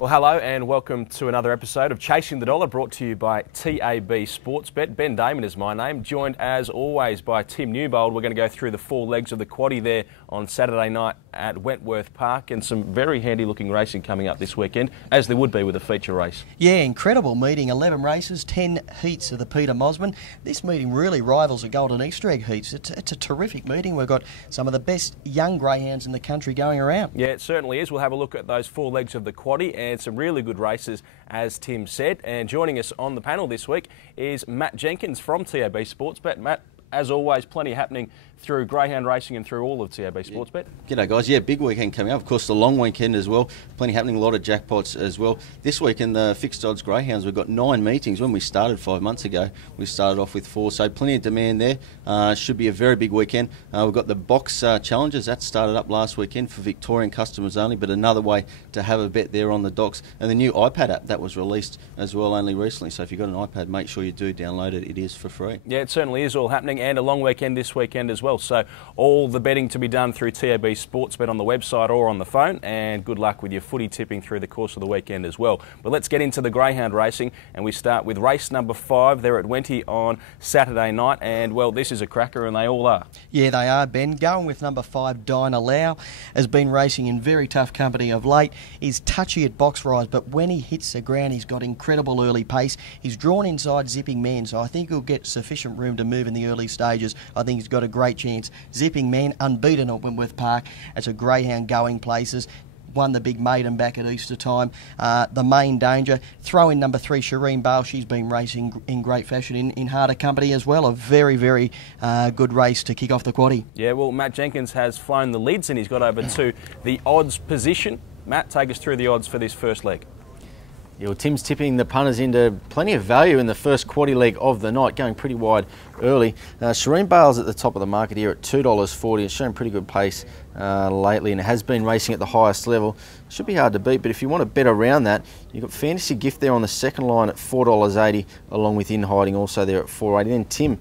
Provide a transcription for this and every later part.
Well, hello and welcome to another episode of Chasing the Dollar, brought to you by TAB Sportsbet. Ben Damon is my name, joined as always by Tim Newbold. We're going to go through the four legs of the quaddie there on Saturday night at Wentworth Park, and some very handy looking racing coming up this weekend, as there would be with a feature race. Yeah, incredible meeting, 11 races, 10 heats of the Peter Mosman. This meeting really rivals the Golden Easter Egg heats. It's a terrific meeting. We've got some of the best young greyhounds in the country going around. Yeah, it certainly is. We'll have a look at those four legs of the quaddie and some really good races, as Tim said. And joining us on the panel this week is Matt Jenkins from TAB Sportsbet. Matt, as always, plenty happening through greyhound racing and through all of TAB Sportsbet. G'day guys, yeah, big weekend coming up. Of course, the long weekend as well. Plenty happening, a lot of jackpots as well. This weekend, the fixed odds greyhounds, we've got 9 meetings. When we started 5 months ago, we started off with 4, so plenty of demand there. Should be a very big weekend. We've got the box challenges, that started up last weekend for Victorian customers only, but another way to have a bet there on the docks. And the new iPad app that was released as well only recently, so if you've got an iPad, make sure you do download it. It is for free. Yeah, it certainly is all happening, and a long weekend this weekend as well. So all the betting to be done through TAB Sportsbet on the website or on the phone, and good luck with your footy tipping through the course of the weekend as well. But let's get into the greyhound racing, and we start with race number 5 there at Wenty on Saturday night, and well, this is a cracker, and they all are. Yeah, they are, Ben. Going with number 5, DYNA, LOWELL, has been racing in very tough company of late. He's touchy at box rise, but when he hits the ground, he's got incredible early pace. He's drawn inside Zipping Man, so I think he'll get sufficient room to move in the early stages. I think he's got a great chance. Zipping Man, unbeaten at Wentworth Park. It's a greyhound going places. Won the big maiden back at Easter time. The main danger, throw in number 3, SHEREEN BALE. She's been racing in great fashion in harder company as well. A very, very good race to kick off the quaddie. Yeah, well, Matt Jenkins has flown the lids and he's got over to the odds position. Matt, take us through the odds for this first leg. Yeah, well, Tim's tipping the punters into plenty of value in the first quaddie leg of the night, going pretty wide early. SHEREEN BALE's at the top of the market here at $2.40. It's shown pretty good pace lately, and it has been racing at the highest level. Should be hard to beat, but if you want to bet around that, you've got Fantasy Gift there on the second line at $4.80, along with In Hiding also there at $4.80. Then Tim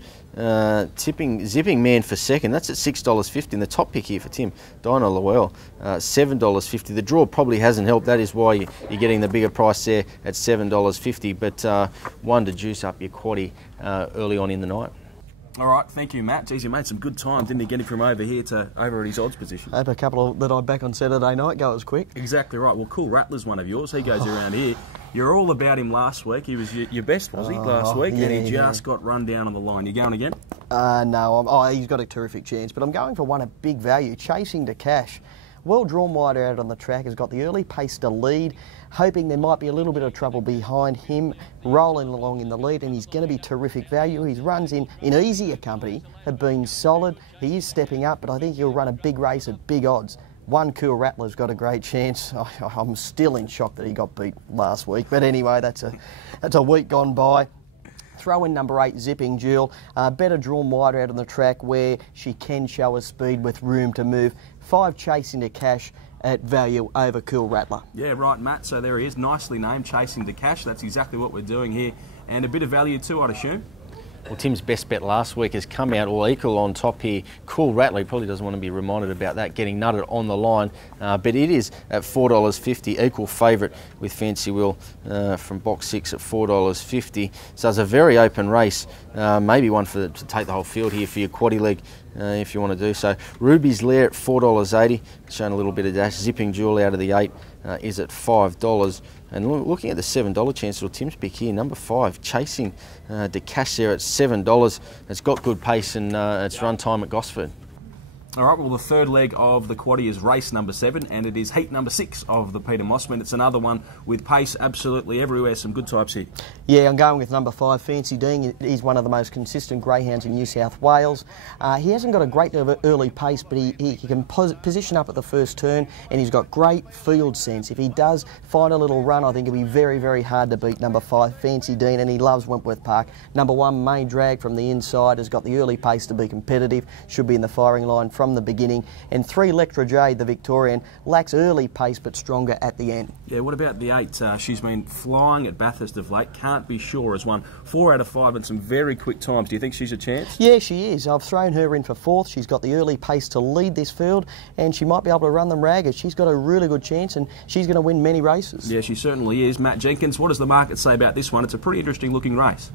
tipping Zipping Man for second. That's at $6.50. And the top pick here for Tim, DYNA, LOWELL, $7.50. The draw probably hasn't helped. That is why you're getting the bigger price there at $7.50. But one to juice up your quaddie early on in the night. All right, thank you, Matt. Geez, you made some good time, didn't he, getting from over here to over at his odds position? I hope a couple that I back on Saturday night go as quick. Exactly right. Well, Cool Rattler's one of yours. He goes around here. You're all about him last week. He was your best, was he, last week? Yeah, and he just got run down on the line. You going again? No, he's got a terrific chance, but I'm going for one at big value, Chasing to Cash. Well drawn wide out on the track, has got the early pace to lead, hoping there might be a little bit of trouble behind him, rolling along in the lead, and he's going to be terrific value. His runs in easier company have been solid. He is stepping up, but I think he'll run a big race at big odds. One Cool Rattler's got a great chance. I'm still in shock that he got beat last week, but anyway, that's a week gone by. Throw in number 8, Zipping Jewel. Better drawn wide out on the track where she can show a speed with room to move. 5 Chasing to Cash at value over Cool Rattler. Yeah, right, Matt. So there he is, nicely named, Chasing to Cash. That's exactly what we're doing here. And a bit of value too, I'd assume. Well, Tim's best bet last week has come out all equal on top here. Cool Rattler, he probably doesn't want to be reminded about that, getting nutted on the line. But it is at $4.50, equal favourite with Fancy Will from box 6 at $4.50. So it's a very open race. Maybe one to take the whole field here for your quaddie leg if you want to do so. Ruby's Lair at $4.80, showing a little bit of dash. Zipping Jewel out of the 8 is at $5. And looking at the $7 chance, little Tim's pick here, number 5, Chasing to Cash there at $7. It's got good pace and its run time at Gosford. All right, well, the third leg of the quaddie is race number 7, and it is heat number 6 of the Peter Mossman. It's another one with pace absolutely everywhere. Some good types here. Yeah, I'm going with number 5, Fancy Dean. He's one of the most consistent greyhounds in New South Wales. He hasn't got a great deal of early pace, but he can position up at the first turn, and he's got great field sense. If he does find a little run, I think it'll be very, very hard to beat number 5, Fancy Dean, and he loves Wentworth Park. Number 1, Main Drag from the inside, has got the early pace to be competitive, should be in the firing line from the beginning. And 3, LEKTRA, the Victorian, lacks early pace but stronger at the end. Yeah, what about the 8? She's been flying at Bathurst of late. Can't Be Sure has won 4 out of 5 and some very quick times. Do you think she's a chance? Yeah, she is. I've thrown her in for 4th. She's got the early pace to lead this field, and she might be able to run them ragged. She's got a really good chance, and she's going to win many races. Yeah, she certainly is. Matt Jenkins, what does the market say about this one? It's a pretty interesting looking race.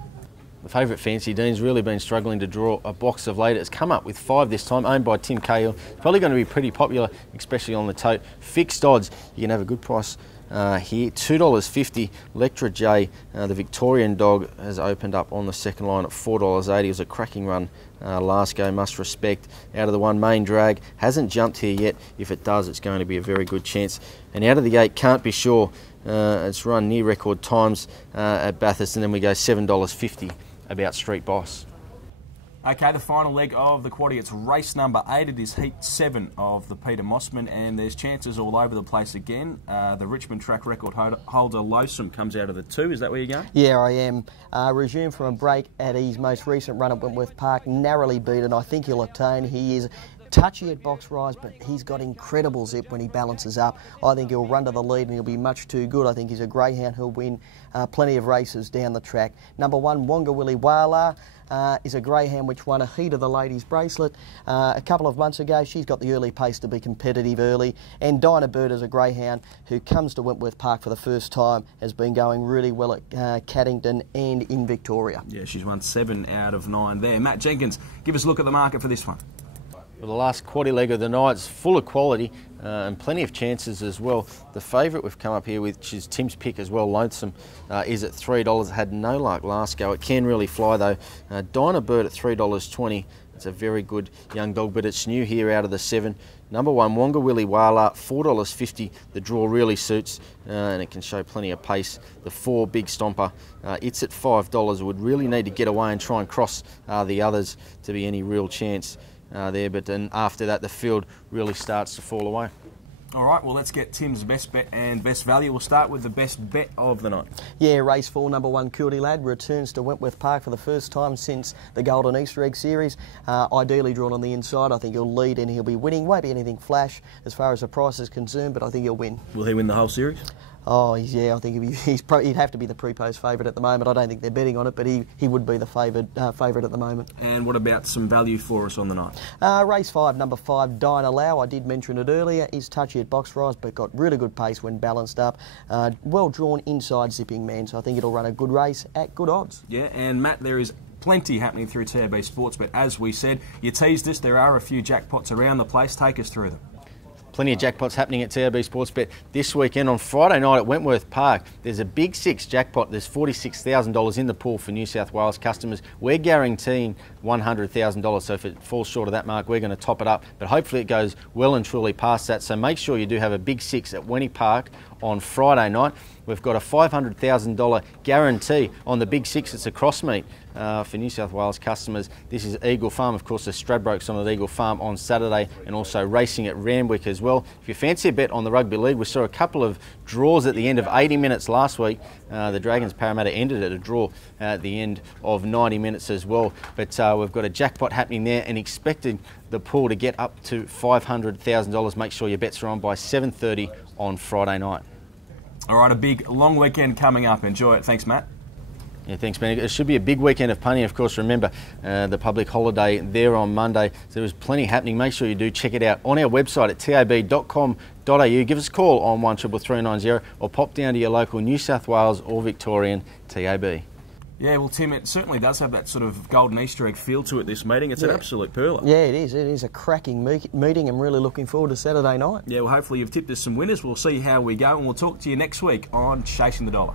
The favourite, Fancy Dean's, really been struggling to draw a box of late. It's come up with 5 this time, owned by Tim Cahill. Probably going to be pretty popular, especially on the tote. Fixed odds, you can have a good price here. $2.50. LEKTRA, the Victorian dog, has opened up on the second line at $4.80. It was a cracking run last go, must respect. Out of the 1, Main Drag, hasn't jumped here yet. If it does, it's going to be a very good chance. And out of the 8, Can't Be Sure. It's run near record times at Bathurst, and then we go $7.50. About Street Boss. Okay, the final leg of the quaddie, it's race number 8. It is heat 7 of the Peter Mossman, and there's chances all over the place again. The Richmond track record holder Lowsom comes out of the 2. Is that where you're going? Yeah, I am. Resumed from a break at his most recent run at Wentworth Park, narrowly beaten. I think he'll attain. He is touchy at box rise, but he's got incredible zip when he balances up. I think he'll run to the lead and he'll be much too good. I think he's a greyhound who'll win plenty of races down the track. Number 1, Wonga Willy Wala, is a greyhound which won a heat of the ladies bracelet a couple of months ago. She's got the early pace to be competitive early. And DYNA is a greyhound who comes to Wentworth Park for the first time, has been going really well at Caddington and in Victoria. Yeah, she's won 7 out of 9 there. Matt Jenkins, give us a look at the market for this one. Well, the last quaddie leg of the night's full of quality and plenty of chances as well. The favourite we've come up here with, which is Tim's pick as well, Lonesome, is at $3. Had no luck last go. It can really fly though. DYNA Bird at $3.20. It's a very good young dog, but it's new here out of the 7. Number 1, Wonga Willy Wala, $4.50. The draw really suits and it can show plenty of pace. The 4, Big Stomper, it's at $5. It would really need to get away and try and cross the others to be any real chance there, but then after that the field really starts to fall away. All right, well, let's get Tim's best bet and best value. We'll start with the best bet of the night. Yeah, race 4, number 1, Coolty Lad, returns to Wentworth Park for the first time since the Golden Easter Egg Series. Ideally drawn on the inside. I think he'll lead and he'll be winning. Won't be anything flash as far as the price is concerned, but I think he'll win. Will he win the whole series? Oh, yeah, I think he'd have to be the pre-post favourite at the moment. I don't think they're betting on it, but he would be the favourite at the moment. And what about some value for us on the night? Race 5, number 5, DYNA. I did mention it earlier. Is touchy at box rise, but got really good pace when balanced up. Well drawn inside zipping man, so I think it'll run a good race at good odds. Yeah, and Matt, there is plenty happening through TAB Sportsbet. As we said, you teased us, there are a few jackpots around the place. Take us through them. Plenty of jackpots happening at TAB Sportsbet this weekend. On Friday night at Wentworth Park, there's a big 6 jackpot. There's $46,000 in the pool for New South Wales customers. We're guaranteeing $100,000, so if it falls short of that mark, we're going to top it up. But hopefully it goes well and truly past that, so make sure you do have a big 6 at Wenny Park on Friday night. We've got a $500,000 guarantee on the big 6. It's a cross meet for New South Wales customers. This is Eagle Farm, of course. The Stradbrokes on at Eagle Farm on Saturday, and also racing at Randwick as well. If you fancy a bet on the Rugby League, we saw a couple of draws at the end of 80 minutes last week. The Dragons Parramatta ended at a draw at the end of 90 minutes as well. But we've got a jackpot happening there and expecting the pool to get up to $500,000. Make sure your bets are on by 7:30 on Friday night. All right, a big long weekend coming up. Enjoy it. Thanks, Matt. Yeah, thanks, man. It should be a big weekend of punting. Of course, remember the public holiday there on Monday. So there was plenty happening. Make sure you do check it out on our website at tab.com.au. Give us a call on 133390 or pop down to your local New South Wales or Victorian TAB. Yeah, well, Tim, it certainly does have that sort of golden Easter egg feel to it this meeting. It's an absolute perler. Yeah, it is. It is a cracking meeting. I'm really looking forward to Saturday night. Yeah, well, hopefully you've tipped us some winners. We'll see how we go, and we'll talk to you next week on Chasing the Dollar.